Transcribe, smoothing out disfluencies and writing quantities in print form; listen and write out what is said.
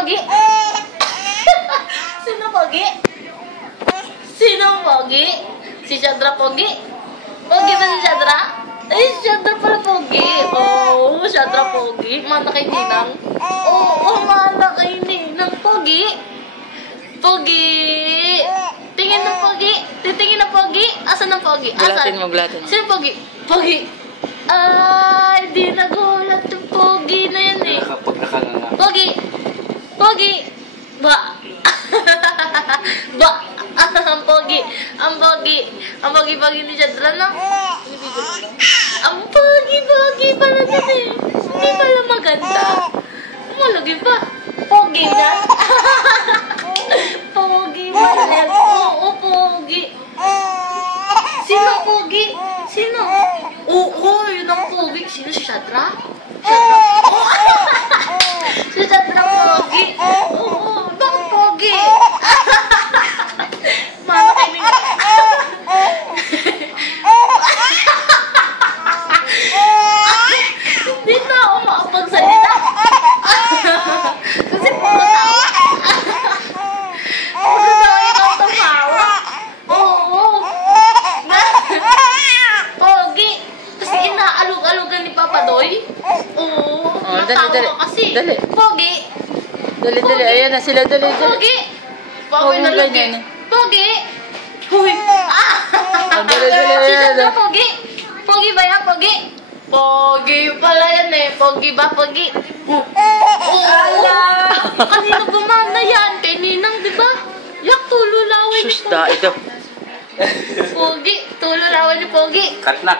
Pogi? Sino Pogi? Sino Pogi? Si Chandra Pogi? Pogi ba si Chandra? Ay, si Chandra pala Pogi. Oh, Chandra Pogi. Mana kay Ninang. Oh, mana kay Ninang. Pogi? Pogi? Tingin ng Pogi. Titingin ng Pogi. Asan ng Pogi? Asan? Maglatin. Sino Pogi? Pogi. Ay, di nagulat yung Pogi na yan eh. Kapag nakanganga. Pogi. Pogi. Ba. Ba. Ang Pogi. Ang Pogi. Ang Pogi-Pogi ni Chandra na. Ang Pogi-Pogi pala din eh. Hindi pala maganda. Malagi pa. Pogi na. Pogi ba yan? Oo, Pogi. Sino Pogi? Sino? Oo, yun ang Pogi. Sino si Chandra? Si Chandra Pogi. Oo, bakit Pogi? Mana kayo nga. Hindi na ako makapagsalita. Kasi puro tawa. Puro tawa ikaw tumawa. Oo. Pogi. Kasi inaalog-alogan ni Papa Doy. Oo. Natawa ka kasi. Dali. Pogi. Dali. Ayan na sila. Dali. Pogi. Pogi na lagi. Pogi. Huy. Si Chandra Pogi. Pogi ba yan? Pogi? Pogi pala yan eh. Pogi ba? Pogi? Ala. Kanino gumana yan? Kay Ninang, di ba? Yak, tululaway ni Sus, da ito. Pogi. Tululaway ni Pogi. Katnak.